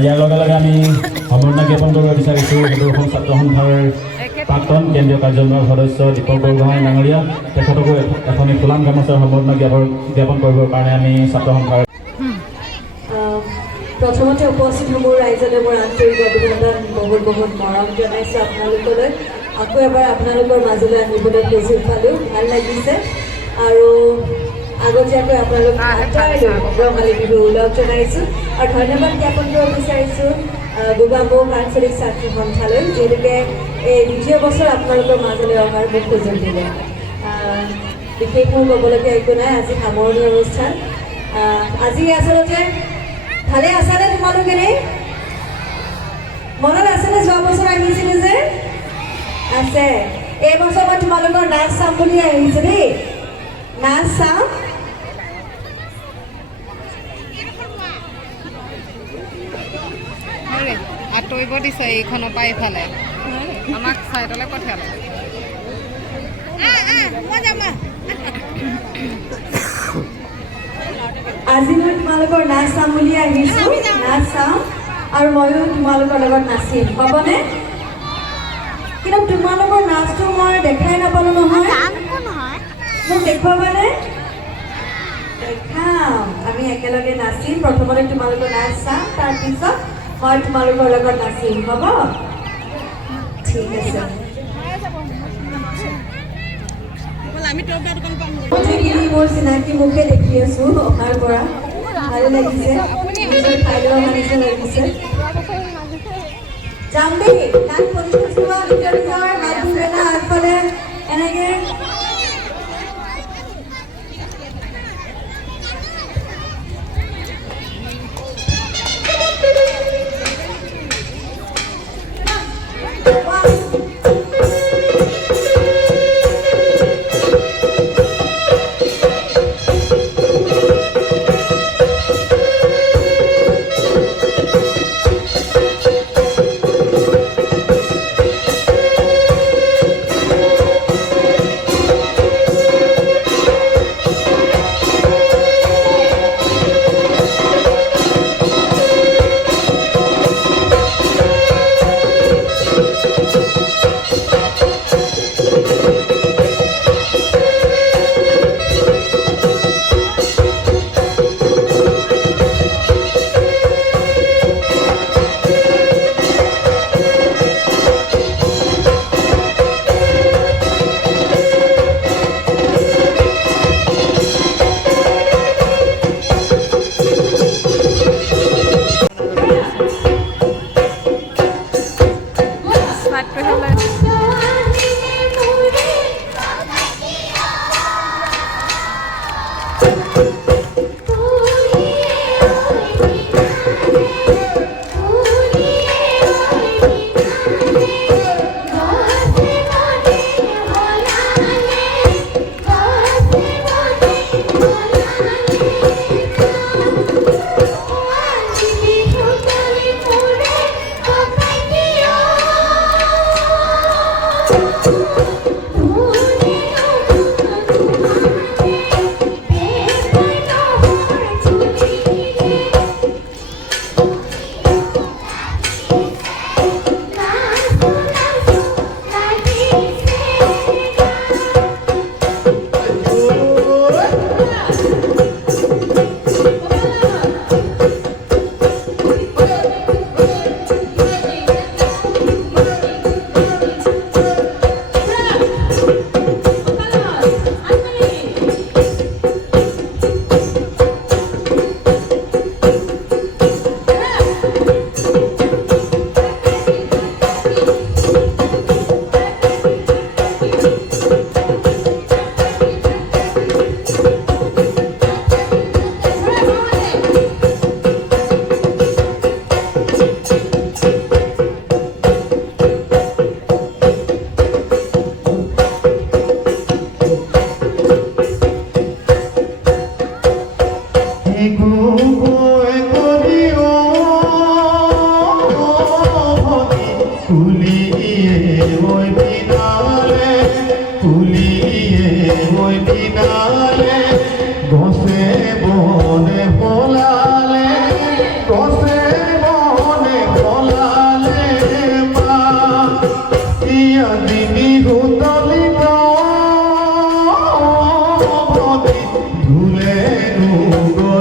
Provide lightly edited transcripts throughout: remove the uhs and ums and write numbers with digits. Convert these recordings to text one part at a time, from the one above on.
ইয়াৰ লগে লগে আমি সম্বৰ্ধনা জ্ঞাপন কৰিব বিচাৰিছোঁ অসম ছাত্ৰ সন্থাৰ প্ৰাক্তন কেন্দ্ৰীয় কাৰ্যনিৰ্বাহক সদস্য দীপক বৰগোহাঁই ডাঙৰীয়া তেখেতকো এখনি ফুলাম গামোচাৰ সম্বৰ্ধনা জ্ঞাপন কৰিবৰ কাৰণে আমি ছাত্ৰ সন্থাৰ প্ৰথমতে উপস্থিত মোৰ ৰাইজলে মোৰ আন্তৰিক অভিনন্দন বহুত বহুত মৰম জনাইছোঁ আপোনালোকলৈ আকৌ এবাৰ আপোনালোকৰ মাজলৈ আহিবলৈ সুযোগ পালোঁ ভাল লাগিছে আৰু আগতীয়াকৈ আপোনালোক ৰঙালী বিহু ওলগ জনাইছোঁ আৰু ধন্যবাদ জ্ঞাপন কৰিব বিচাৰিছোঁ গোগামুখ আঞ্চলিক ছাত্ৰ সন্থালৈ যিহেতুকে এই দ্বিতীয় বছৰ আপোনালোকৰ মাজলৈ অহাৰ মোক সুযোগ দিলে বিশেষ মোৰ ক'বলগীয়া একো নাই আজি সামৰণি অনুষ্ঠান আজি আচলতে ভালে আছানে তোমালোকে নে মনত আছেনে যোৱা বছৰ আহিছিলোঁ যে আছে এই বছৰ মই তোমালোকৰ নাচ চাম বুলি আহিছোঁ দেই নাচ চাম আঁতৰিব দিছে এইখনৰ পৰা এইফালে আমাক চাইডলৈ পঠিয়ালে আজি মই তোমালোকৰ নাচ চাম বুলি আহিছোঁ নাচ চাম আৰু ময়ো তোমালোকৰ লগত নাচিম হ'বনে কিন্তু তোমালোকৰ নাচটো মই দেখাই নাপালোঁ নহয় মোক দেখুৱাবানে দেখাম আমি একেলগে নাচিম প্ৰথমতে তোমালোকৰ নাচ চাম তাৰপিছত মই তোমালোকৰ লগত নাচিম হ'ব ঠিক আছে মোৰ চিনাকি মুখে দেখি আছোঁ অহাৰ পৰা ভাল লাগিছে ঠাইলৈ মানিছে লাগিছে যাম দেই তাত প্ৰতিষ্ঠা নিজৰ নিজৰ হাত ধুবেলা আগফালে এনেকৈ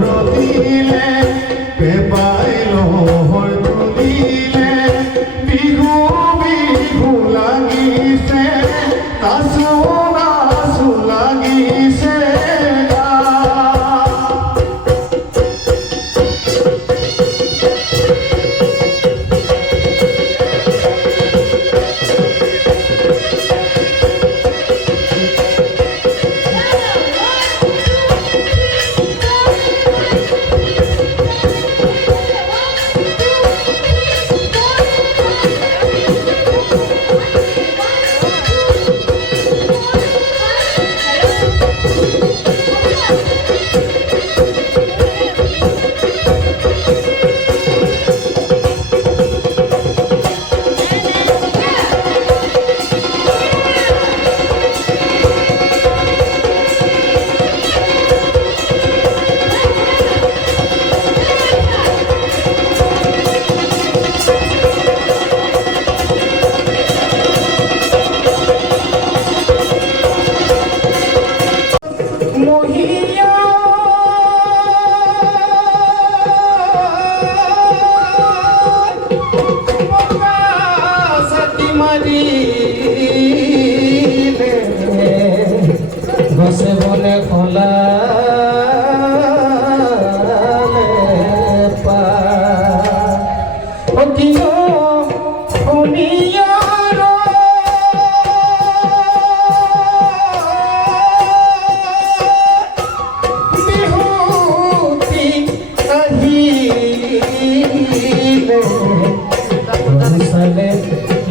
ৰতিলে পেপাই লহৰ তুলিলে বিহু বিহু লাগিছে নাচো নাচো লাগিছে গছে বনে খোলা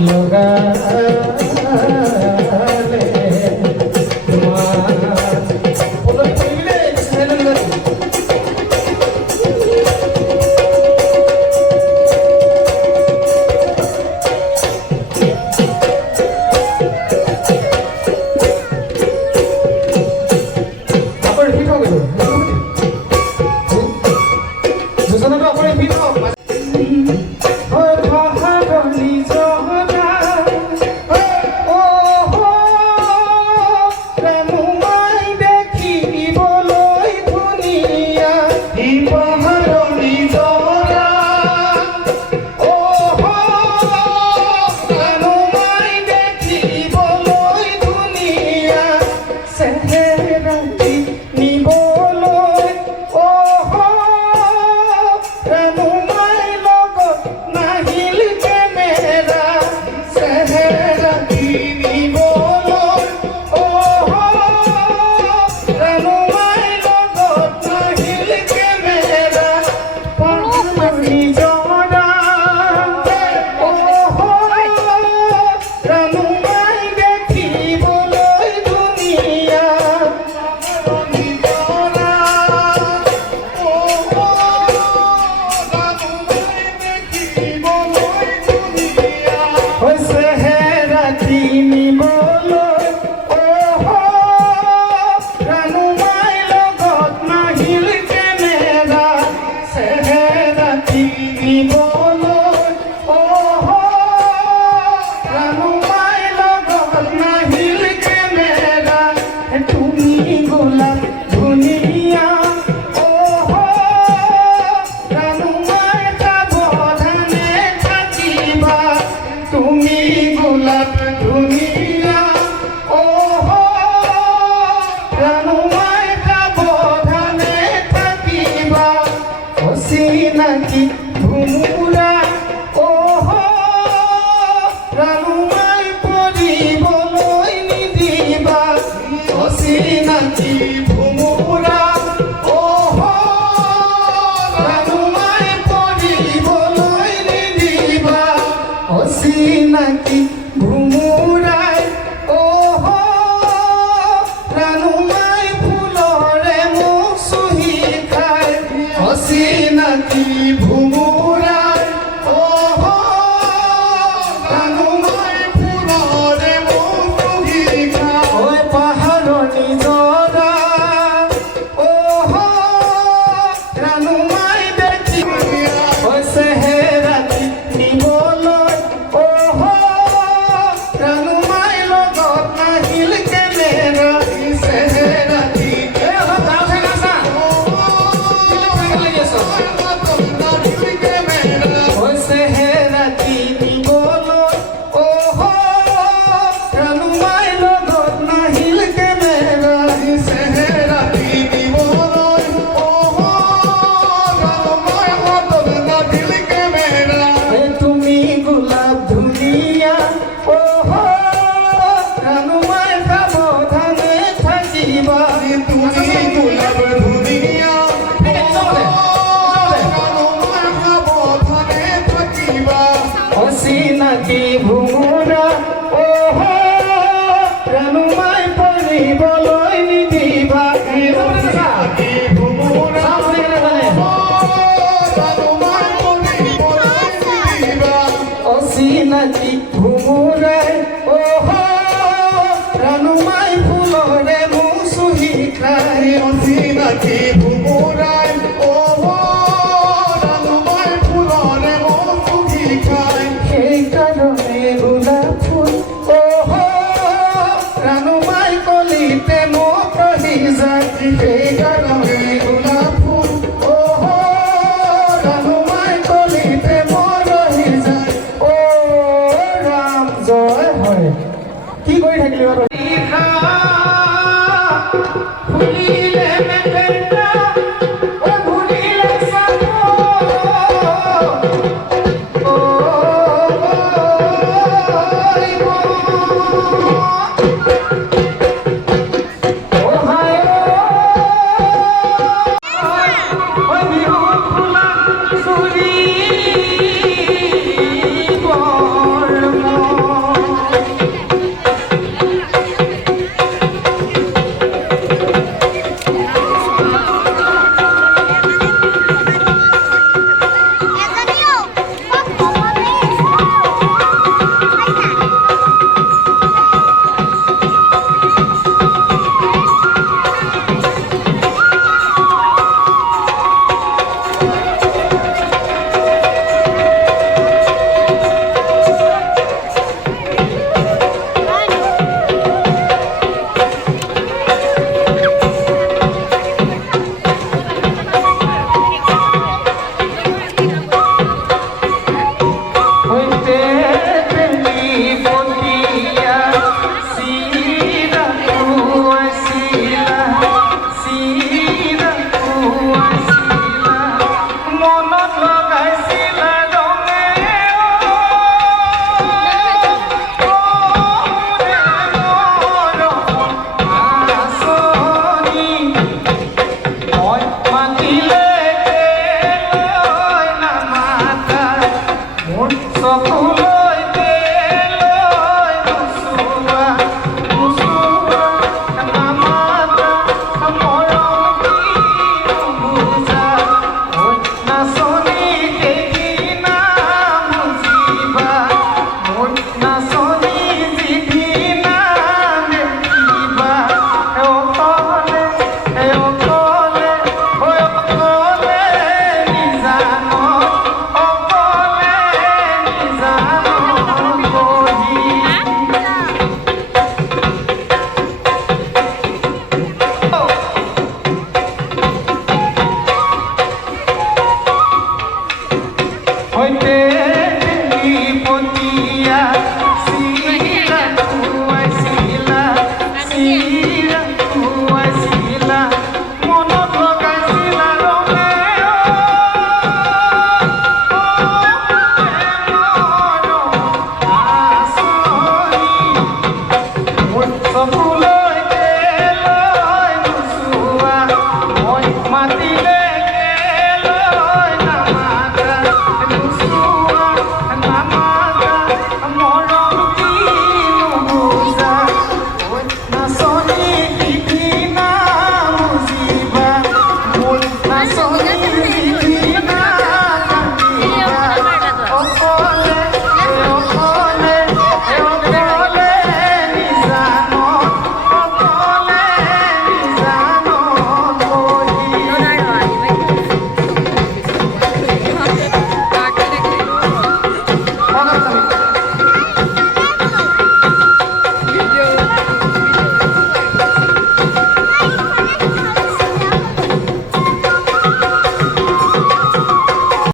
লগা নাকি ঘুমুৰা ৰানুমাই পৰিবলৈ নিদিবা অচিনাকি ঘুমুৰা ৰানুমাই পৰিবলৈ নিদিবা অচিনাকি ঘুমুৰাই ৰানুমাই ফুলৰে মোক চুহি খাই অচিনাকি ভুমুৰাই ঐ বিহু ফুলা চুৰি